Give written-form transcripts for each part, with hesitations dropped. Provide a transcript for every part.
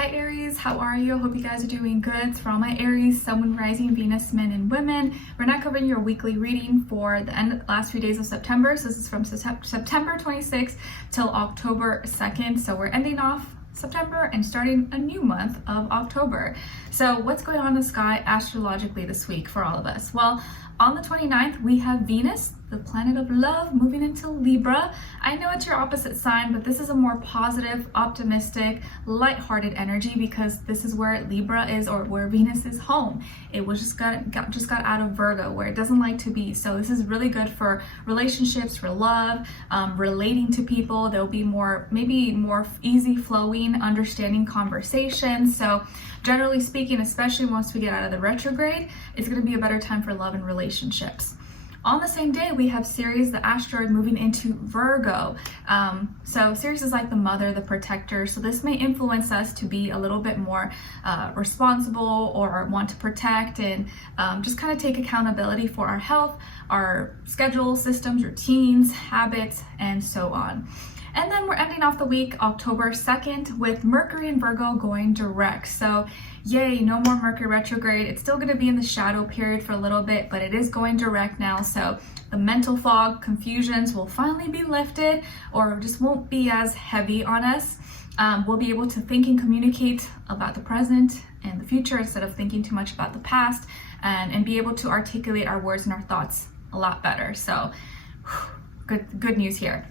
Hi Aries, how are you? Hope you guys are doing good. For all my Aries, Sun, Moon, Rising, Venus, men and women, we're not covering your weekly reading for the last few days of September. So this is from September 26th till October 2nd. So we're ending off September and starting a new month of October. So what's going on in the sky astrologically this week for all of us? Well, on the 29th, we have Venus, the planet of love, moving into Libra. I know it's your opposite sign, but this is a more positive, optimistic, lighthearted energy because this is where Libra is, or where Venus is home. It was just got out of Virgo, where it doesn't like to be. So this is really good for relationships, for love, relating to people. There'll be maybe more easy flowing, understanding conversations. So generally speaking, especially once we get out of the retrograde, it's going to be a better time for love and relationships. On the same day, we have Ceres, the asteroid, moving into Virgo. So Ceres is like the mother, the protector. So this may influence us to be a little bit more responsible or want to protect and just kind of take accountability for our health, our schedule, systems, routines, habits, and so on. And then we're ending off the week, October 2nd, with Mercury and Virgo going direct. So yay, no more Mercury retrograde. It's still going to be in the shadow period for a little bit, but it is going direct now. So the mental fog, confusions will finally be lifted, or just won't be as heavy on us. We'll be able to think and communicate about the present and the future instead of thinking too much about the past, and be able to articulate our words and our thoughts a lot better. So good news here.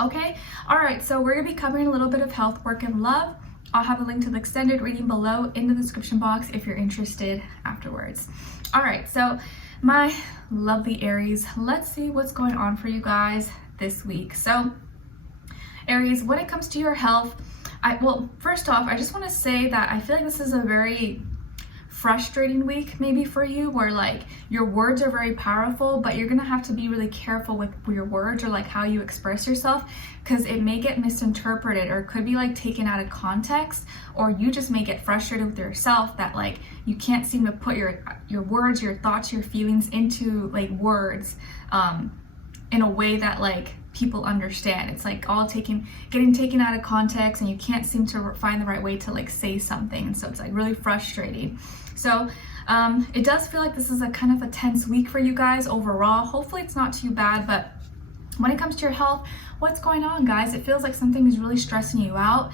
Okay, all right, so we're gonna be covering a little bit of health, work, and love. I'll have a link to the extended reading below in the description box if you're interested afterwards. All right, so my lovely Aries, let's see what's going on for you guys this week. So Aries, when it comes to your health, well, first off, I just wanna say that I feel like this is a very frustrating week maybe for you, where like your words are very powerful, but you're gonna have to be really careful with your words or like how you express yourself, because it may get misinterpreted or could be like taken out of context, or you just may get frustrated with yourself that like you can't seem to put your words, your thoughts, your feelings into like words in a way that like people understand. It's like all getting taken out of context, and you can't seem to find the right way to like say something, and so it's like really frustrating. So it does feel like this is a kind of a tense week for you guys overall. Hopefully it's not too bad, but when it comes to your health, what's going on, guys? It feels like something is really stressing you out.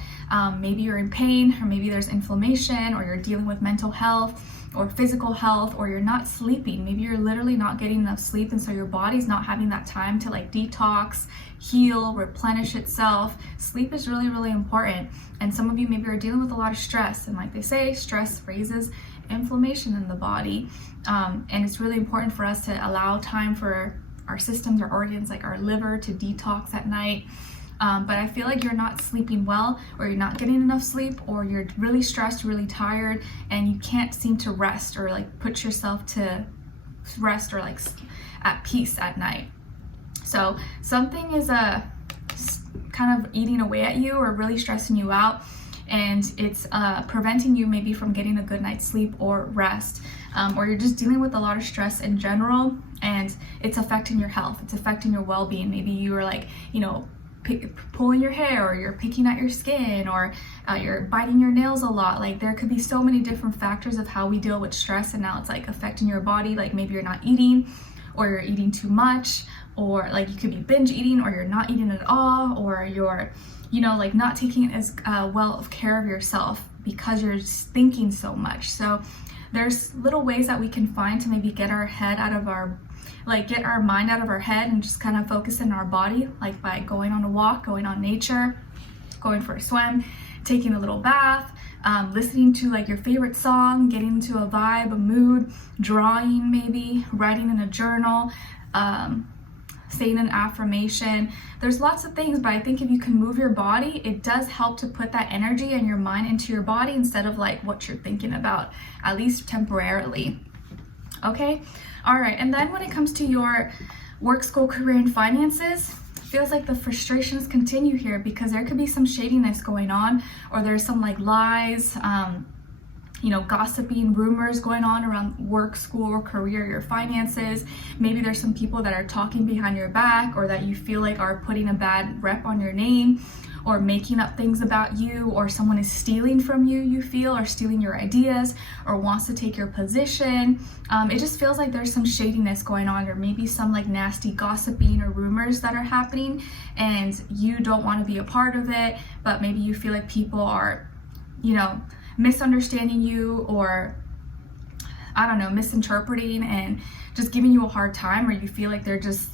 Maybe you're in pain, or maybe there's inflammation, or you're dealing with mental health or physical health, or you're not sleeping. Maybe you're literally not getting enough sleep, and so your body's not having that time to like detox, heal, replenish itself. Sleep is really, really important. And some of you maybe are dealing with a lot of stress, and like they say, stress raises inflammation in the body. And it's really important for us to allow time for our systems, our organs, like our liver, to detox at night. But I feel like you're not sleeping well, or you're not getting enough sleep, or you're really stressed, really tired, and you can't seem to rest or like put yourself to rest or like at peace at night. So something is kind of eating away at you or really stressing you out, and it's preventing you maybe from getting a good night's sleep or rest, or you're just dealing with a lot of stress in general, and it's affecting your health, it's affecting your well-being. Maybe you are like, pulling your hair, or you're picking at your skin, or you're biting your nails a lot. Like there could be so many different factors of how we deal with stress, and now it's like affecting your body. Like maybe you're not eating, or you're eating too much, or like you could be binge eating, or you're not eating at all, or you're like not taking as well of care of yourself because you're just thinking so much. So there's little ways that we can find to maybe get our mind out of our head and just kind of focus in our body, like by going on a walk, going on nature, going for a swim, taking a little bath, listening to like your favorite song, getting into a vibe, a mood, drawing, maybe writing in a journal, saying an affirmation. There's lots of things, but I think if you can move your body, it does help to put that energy and your mind into your body instead of like what you're thinking about, at least temporarily. Okay, all right. And then when it comes to your work, school, career, and finances, feels like the frustrations continue here, because there could be some shadiness going on, or there's some like lies, gossiping, rumors going on around work, school, or career, your finances. Maybe there's some people that are talking behind your back, or that you feel like are putting a bad rep on your name, or making up things about you, or someone is stealing from you, you feel, or stealing your ideas, or wants to take your position. It just feels like there's some shadiness going on, or maybe some like nasty gossiping or rumors that are happening, and you don't want to be a part of it, but maybe you feel like people are, you know, misunderstanding you, or I don't know, misinterpreting and just giving you a hard time, or you feel like they're just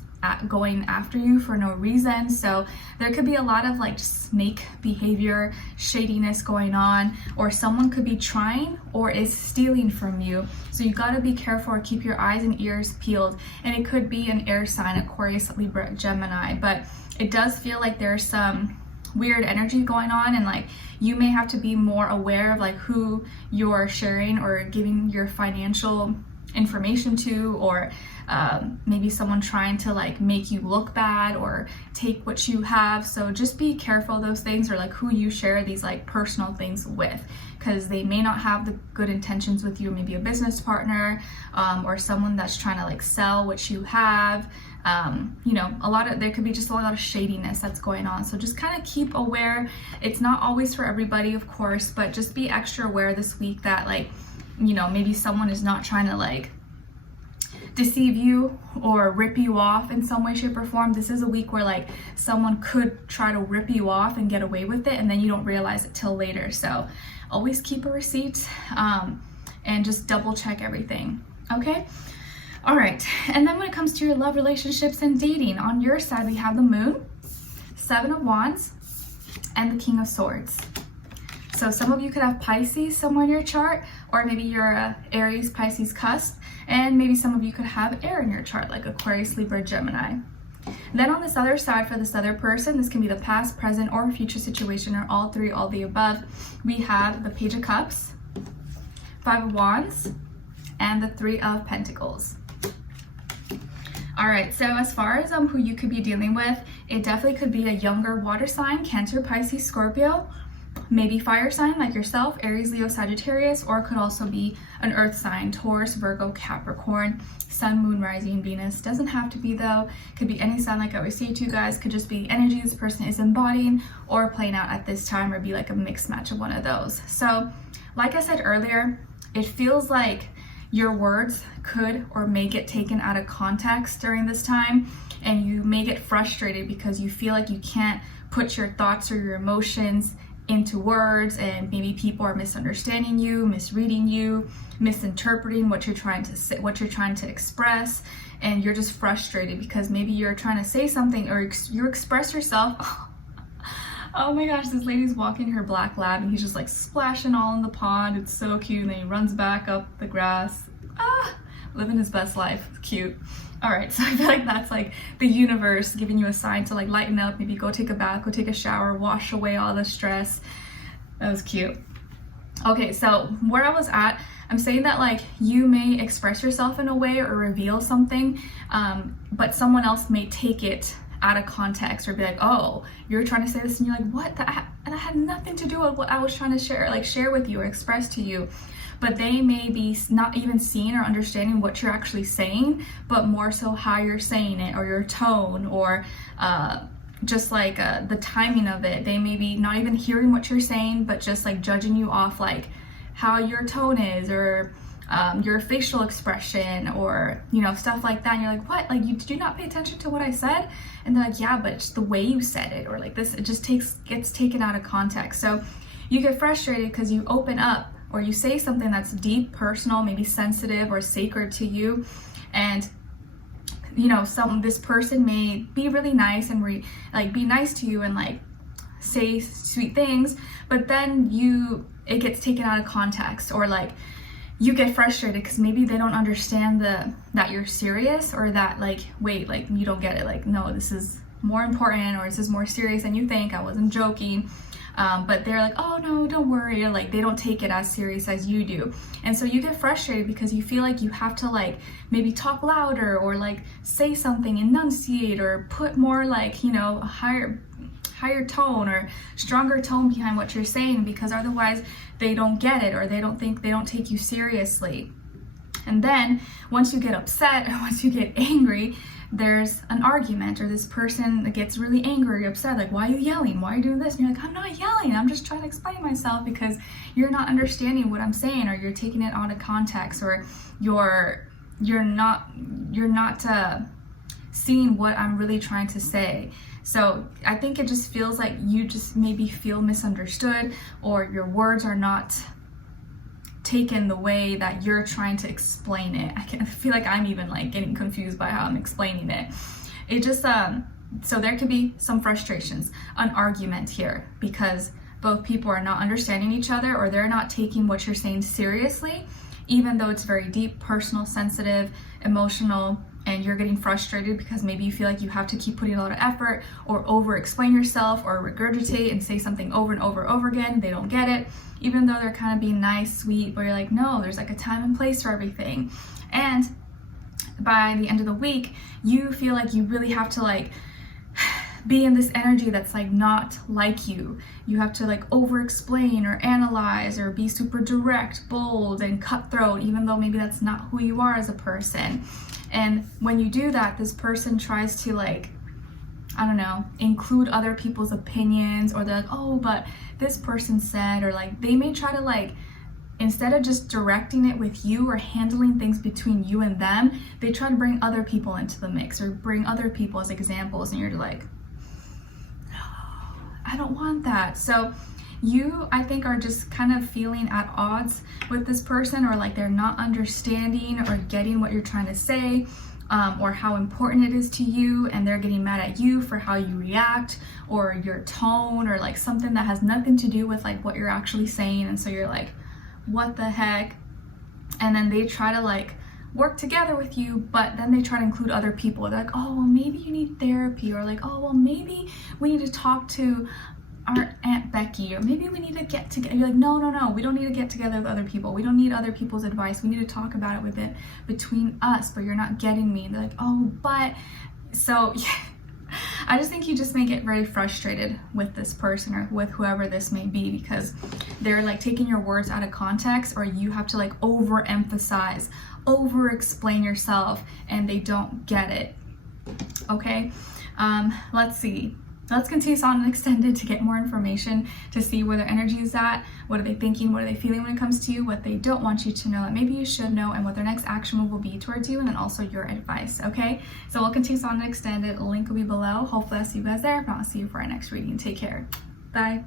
going after you for no reason. So there could be a lot of like snake behavior, shadiness going on, or someone could be trying or is stealing from you. So you got to be careful, or keep your eyes and ears peeled. And it could be an air sign, Aquarius, Libra, Gemini, but it does feel like there's some weird energy going on, and like you may have to be more aware of like who you're sharing or giving your financial information to, or maybe someone trying to like make you look bad or take what you have. So just be careful of those things, or like who you share these like personal things with, because they may not have the good intentions with you. Maybe a business partner, or someone that's trying to like sell what you have. You know, there could be just a lot of shadiness that's going on. So just kind of keep aware. It's not always for everybody, of course, but just be extra aware this week that like, you know, maybe someone is not trying to like deceive you or rip you off in some way, shape, or form. This is a week where like someone could try to rip you off and get away with it, and then you don't realize it till later. So always keep a receipt, and just double check everything. Okay. All right. And then when it comes to your love, relationships, and dating, on your side, we have the Moon, Seven of Wands, and the King of Swords. So some of you could have Pisces somewhere in your chart, or maybe you're Aries, Pisces cusp, and maybe some of you could have air in your chart, like Aquarius, Libra, Gemini. Then on this other side, for this other person, this can be the past, present, or future situation, or all three, all the above. We have the Page of Cups, Five of Wands, and the Three of Pentacles. All right, so as far as who you could be dealing with, it definitely could be a younger water sign, Cancer, Pisces, Scorpio, maybe fire sign like yourself, Aries, Leo, Sagittarius, or it could also be an earth sign, Taurus, Virgo, Capricorn, Sun, Moon, Rising, Venus. Doesn't have to be though. Could be any sign, like I always say to you guys. Could just be energy this person is embodying or playing out at this time, or be like a mixed match of one of those. So like I said earlier, it feels like your words could or may get taken out of context during this time, and you may get frustrated because you feel like you can't put your thoughts or your emotions into words, and maybe people are misunderstanding you, misreading you, misinterpreting what you're trying to say, what you're trying to express, and you're just frustrated because maybe you're trying to say something, or you express yourself. Oh my gosh, this lady's walking her black lab, and he's just like splashing all in the pond. It's so cute, and then he runs back up the grass. Living his best life. It's cute. All right, so I feel like that's like the universe giving you a sign to like lighten up, maybe go take a bath, go take a shower, wash away all the stress. That was cute. Okay, so where I was at, I'm saying that like you may express yourself in a way or reveal something, but someone else may take it out of context, or be like, oh, you're trying to say this, and you're like, what? That had nothing to do with what I was trying to share with you or express to you. But they may be not even seeing or understanding what you're actually saying, but more so how you're saying it, or your tone, or just like the timing of it. They may be not even hearing what you're saying, but just like judging you off like how your tone is, or your facial expression, or you know, stuff like that. And you're like, what? Like, did you not pay attention to what I said? And they're like, yeah, but it's the way you said it, or like this, it just gets taken out of context. So you get frustrated because you open up, or you say something that's deep, personal, maybe sensitive or sacred to you, and you know, this person may be really nice and be nice to you and like say sweet things, but then it gets taken out of context, or like you get frustrated because maybe they don't understand that you're serious, or that like, wait, like you don't get it, like, no, this is more important, or this is more serious than you think, I wasn't joking. But they're like, oh no, don't worry, or like they don't take it as serious as you do. And so you get frustrated because you feel like you have to like maybe talk louder, or like say something, enunciate, or put more like, you know, a higher tone or stronger tone behind what you're saying, because otherwise they don't get it, or they don't take you seriously. And then once you get upset or once you get angry, there's an argument, or this person that gets really angry or upset, like, why are you yelling? Why are you doing this? And you're like, I'm not yelling. I'm just trying to explain myself because you're not understanding what I'm saying, or you're taking it out of context, or you're not seeing what I'm really trying to say. So I think it just feels like you just maybe feel misunderstood, or your words are not taken the way that you're trying to explain it. I feel like I'm even like getting confused by how I'm explaining it. It just so there could be some frustrations, an argument here, because both people are not understanding each other, or they're not taking what you're saying seriously, even though it's very deep, personal, sensitive, emotional, and you're getting frustrated because maybe you feel like you have to keep putting a lot of effort, or over explain yourself, or regurgitate and say something over and over and over again. They don't get it, even though they're kind of being nice, sweet, but you're like, no, there's like a time and place for everything. And by the end of the week, you feel like you really have to like be in this energy that's like not like you. You have to like over explain or analyze or be super direct, bold, and cutthroat, even though maybe that's not who you are as a person. And when you do that, this person tries to like, I don't know, include other people's opinions, or they're like, oh, but this person said, or like they may try to like, instead of just directing it with you or handling things between you and them, they try to bring other people into the mix, or bring other people as examples, and you're like, I don't want that. So you, I think, are just kind of feeling at odds with this person, or like they're not understanding or getting what you're trying to say, or how important it is to you, and they're getting mad at you for how you react, or your tone, or like something that has nothing to do with like what you're actually saying. And so you're like, what the heck? And then they try to like work together with you, but then they try to include other people. They're like, oh, well, maybe you need therapy, or like, oh, well, maybe we need to talk to our Aunt Becky, or maybe we need to get together. You're like, no, we don't need to get together with other people. We don't need other people's advice. We need to talk about it between us, but you're not getting me. They're like, oh, but so yeah. I just think you just may get very frustrated with this person, or with whoever this may be, because they're like taking your words out of context, or you have to like overemphasize, over explain yourself, and they don't get it. Okay, let's see. Let's continue on and extended to get more information, to see where their energy is at, what are they thinking, what are they feeling when it comes to you, what they don't want you to know that maybe you should know, and what their next action move will be towards you, and then also your advice, okay? So we'll continue on and extended. Link will be below. Hopefully I'll see you guys there. If not, I'll see you for our next reading. Take care. Bye.